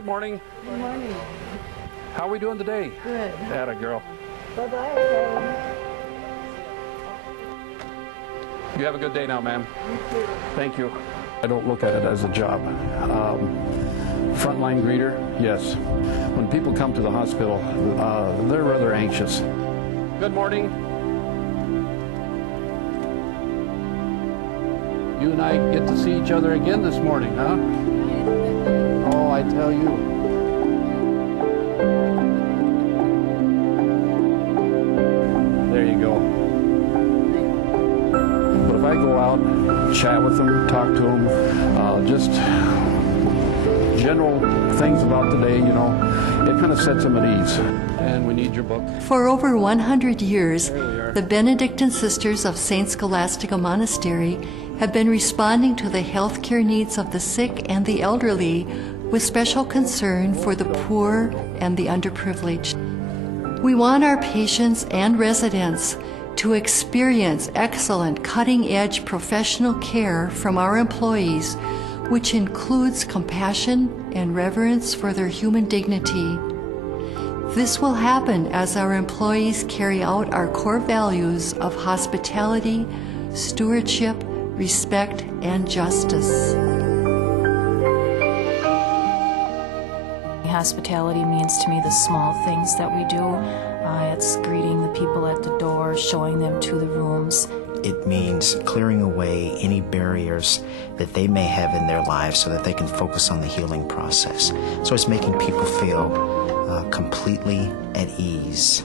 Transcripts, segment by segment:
Good morning. Good morning. How are we doing today? Good. Atta girl. Bye-bye. You have a good day now, ma'am. You too. Thank you. I don't look at it as a job. Frontline greeter, yes. When people come to the hospital, they're rather anxious. Good morning. You and I get to see each other again this morning, huh? Oh, I tell you. There you go. But if I go out, chat with them, talk to them, just general things about the day, you know, it kind of sets them at ease. And we need your book. For over 100 years, the Benedictine Sisters of St. Scholastica Monastery have been responding to the healthcare needs of the sick and the elderly with special concern for the poor and the underprivileged. We want our patients and residents to experience excellent cutting-edge professional care from our employees, which includes compassion and reverence for their human dignity. This will happen as our employees carry out our core values of hospitality, stewardship, respect, and justice. Hospitality means to me the small things that we do. It's greeting the people at the door, showing them to the rooms. It means clearing away any barriers that they may have in their lives so that they can focus on the healing process. So it's making people feel completely at ease.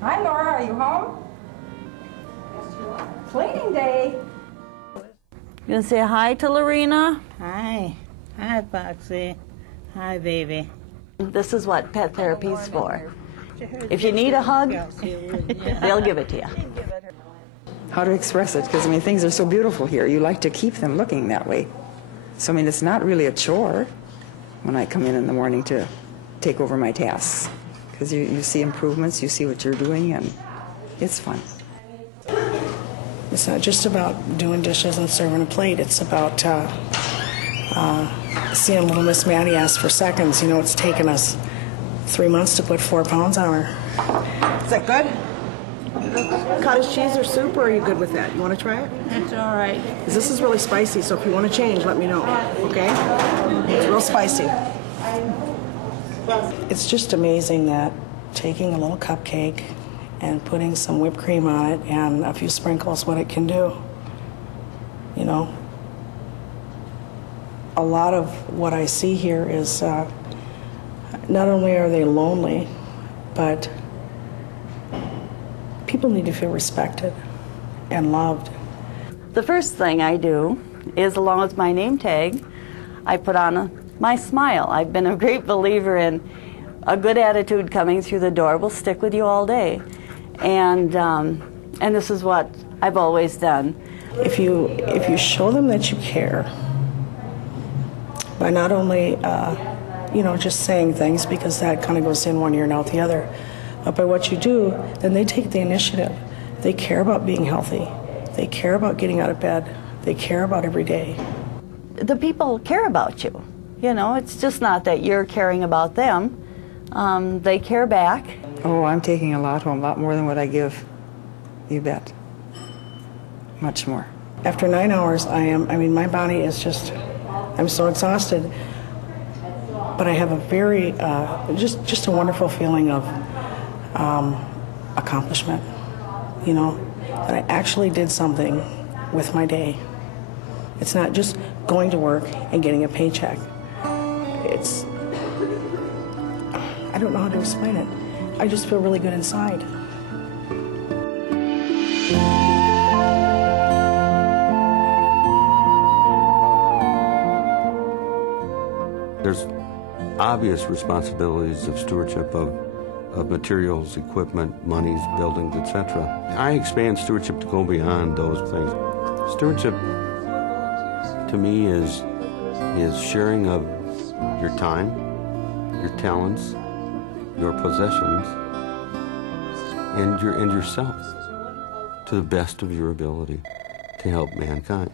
Hi, Laura, are you home? Yes, you are. Cleaning day. You gonna say hi to Lorena? Hi. Hi, Foxy. Hi, baby. This is what pet therapy's for. If you need a hug, they'll give it to you. How to express it, because I mean things are so beautiful here. You like to keep them looking that way. So I mean it's not really a chore when I come in the morning to take over my tasks, because you see improvements, you see what you're doing, and it's fun. It's not just about doing dishes and serving a plate. It's about seeing little Miss Maddie ask for seconds. You know, it's taken us 3 months to put 4 pounds on her. Is that good? Cottage cheese or soup, or are you good with that? You want to try it? It's all right. Because this is really spicy, so if you want to change, let me know, okay? It's real spicy. It's just amazing that taking a little cupcake and putting some whipped cream on it and a few sprinkles, what it can do. You know, a lot of what I see here is not only are they lonely, but people need to feel respected and loved. The first thing I do is, along with my name tag, I put on my smile. I've been a great believer in a good attitude coming through the door will stick with you all day. And this is what I've always done. If you show them that you care, by not only you know, just saying things, because that kind of goes in one ear and out the other, but by what you do, then they take the initiative. They care about being healthy. They care about getting out of bed. They care about every day. The people care about you. You know, it's just not that you're caring about them. They care back. Oh, I'm taking a lot home, a lot more than what I give. You bet. Much more. After 9 hours, I mean, my body is just, I'm so exhausted. But I have a very, just a wonderful feeling of accomplishment, you know, that I actually did something with my day. It's not just going to work and getting a paycheck. It's, I don't know how to explain it. I just feel really good inside. There's obvious responsibilities of stewardship of materials, equipment, monies, buildings, etc. I expand stewardship to go beyond those things. Stewardship, to me, is sharing of your time, your talents, your possessions, and yourself to the best of your ability to help mankind.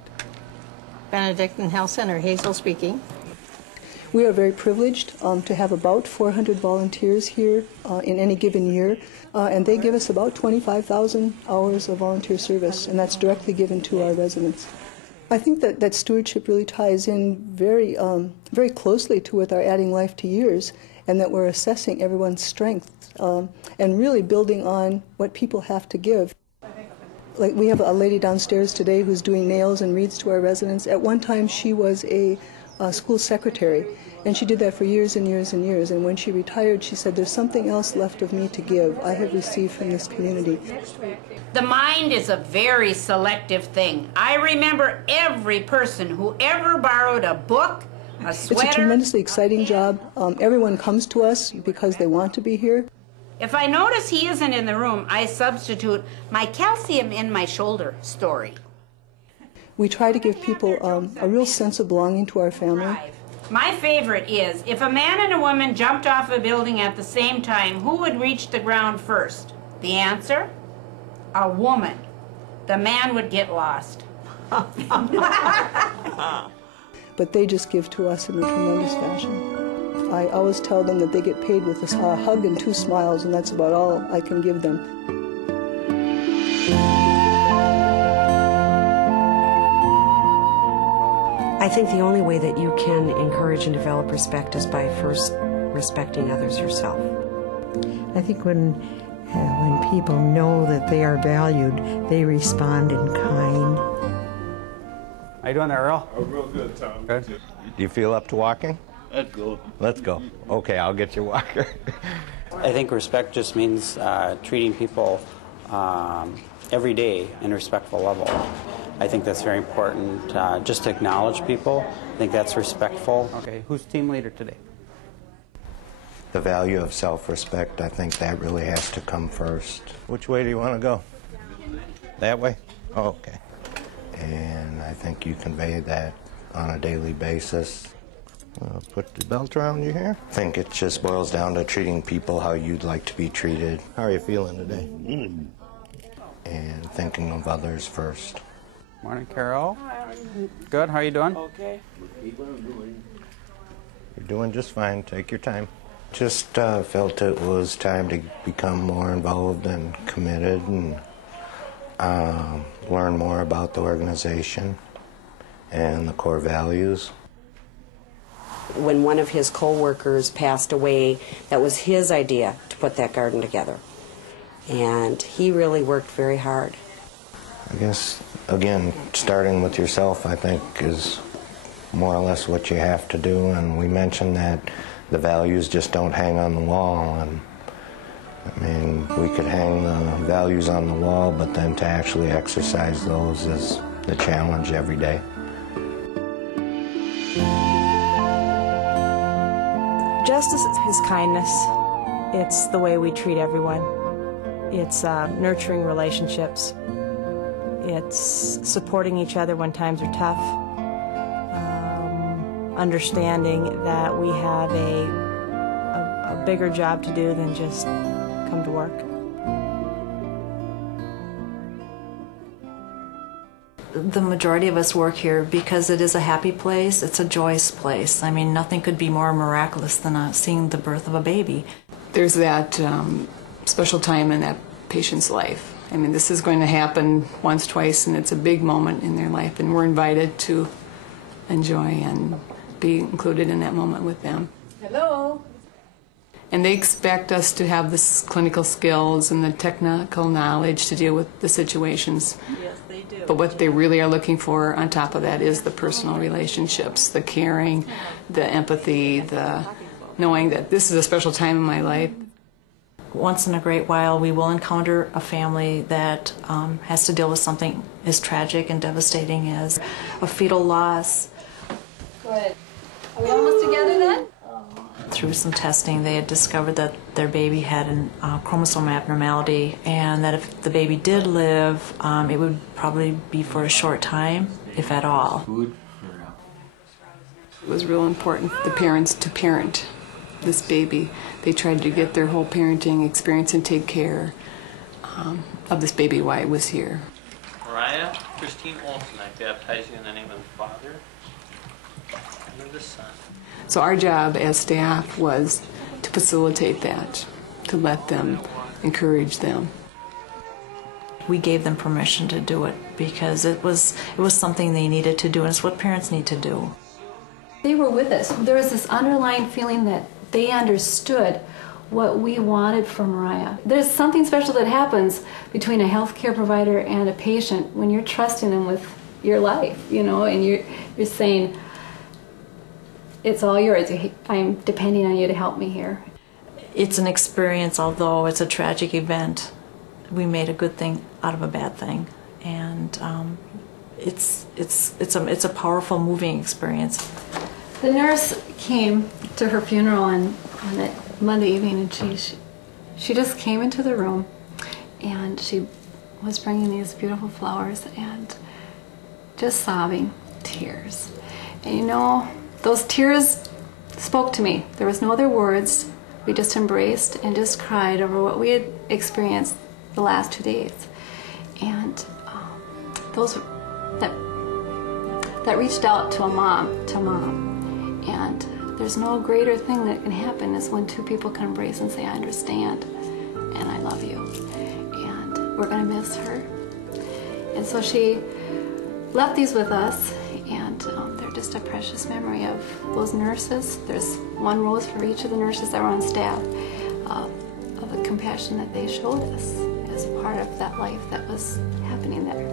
Benedictine Health Center, Hazel speaking. We are very privileged to have about 400 volunteers here in any given year, and they give us about 25,000 hours of volunteer service, and that's directly given to our residents. I think that stewardship really ties in very closely to with our adding life to years, and that we're assessing everyone's strengths and really building on what people have to give. Like, we have a lady downstairs today who's doing nails and reads to our residents. At one time she was a school secretary, and she did that for years and years and years, and when she retired she said, there's something else left of me to give. I have received from this community. The mind is a very selective thing. I remember every person who ever borrowed a book, a sweater. It's a tremendously exciting job. Everyone comes to us because they want to be here. If I notice he isn't in the room, I substitute my calcium in my shoulder story. We try to give people a real sense of belonging to our family. My favorite is, if a man and a woman jumped off a building at the same time, who would reach the ground first? The answer? A woman. The man would get lost. But they just give to us in a tremendous fashion. I always tell them that they get paid with a hug and 2 smiles, and that's about all I can give them. I think the only way that you can encourage and develop respect is by first respecting others yourself. I think when people know that they are valued, they respond in kind. How you doing there, Earl? Oh, real good, Tom. Good. Do you feel up to walking? Let's go. Let's go. Okay, I'll get you a walker. I think respect just means treating people every day in a respectful level. I think that's very important. Just to acknowledge people, I think that's respectful. Okay, who's team leader today? The value of self-respect, I think that really has to come first. Which way do you want to go? That way? Oh, okay. And I think you convey that on a daily basis. I'll put the belt around you here. I think it just boils down to treating people how you'd like to be treated. How are you feeling today? And thinking of others first. Morning, Carol. Good, how are you doing? Okay. You're doing just fine. Take your time. Just felt it was time to become more involved and committed and learn more about the organization and the core values. When one of his co-workers passed away, that was his idea to put that garden together. And he really worked very hard. I guess, again, starting with yourself, I think, is more or less what you have to do. And we mentioned that the values just don't hang on the wall. And I mean, we could hang the values on the wall, but then to actually exercise those is the challenge every day. Justice is kindness. It's the way we treat everyone. It's nurturing relationships. It's supporting each other when times are tough. Understanding that we have a bigger job to do than just come to work. The majority of us work here because it is a happy place, it's a joyous place. I mean, nothing could be more miraculous than seeing the birth of a baby. There's that special time in that patient's life. I mean, this is going to happen once, twice, and it's a big moment in their life, and we're invited to enjoy and be included in that moment with them. Hello. And they expect us to have the clinical skills and the technical knowledge to deal with the situations. Yes, they do. But what they really are looking for on top of that is the personal relationships, the caring, the empathy, the knowing that this is a special time in my life. Once in a great while, we will encounter a family that has to deal with something as tragic and devastating as a fetal loss. Good. Are we almost together then? Through some testing, they had discovered that their baby had a chromosome abnormality, and that if the baby did live, it would probably be for a short time, if at all. It was real important for the parents to parent this baby. They tried to get their whole parenting experience and take care of this baby while it was here. Mariah Christine Olson, I baptize you in the name of the Father, So our job as staff was to facilitate that, to let them, encourage them. We gave them permission to do it because it was something they needed to do, and it's what parents need to do. They were with us. There was this underlying feeling that they understood what we wanted from Mariah. There's something special that happens between a healthcare provider and a patient when you're trusting them with your life, you know, and you're saying, it's all yours. I'm depending on you to help me here. It's an experience, although it's a tragic event. We made a good thing out of a bad thing, and it's a powerful, moving experience. The nurse came to her funeral on that Monday evening, and she just came into the room, and she was bringing these beautiful flowers and just sobbing tears. And you know, those tears spoke to me. There was no other words. We just embraced and just cried over what we had experienced the last 2 days. And that reached out to mom. And there's no greater thing that can happen is when two people can embrace and say, I understand and I love you. And we're gonna miss her. And so she left these with us, and they're just a precious memory of those nurses. There's one rose for each of the nurses that were on staff, of the compassion that they showed us as a part of that life that was happening there.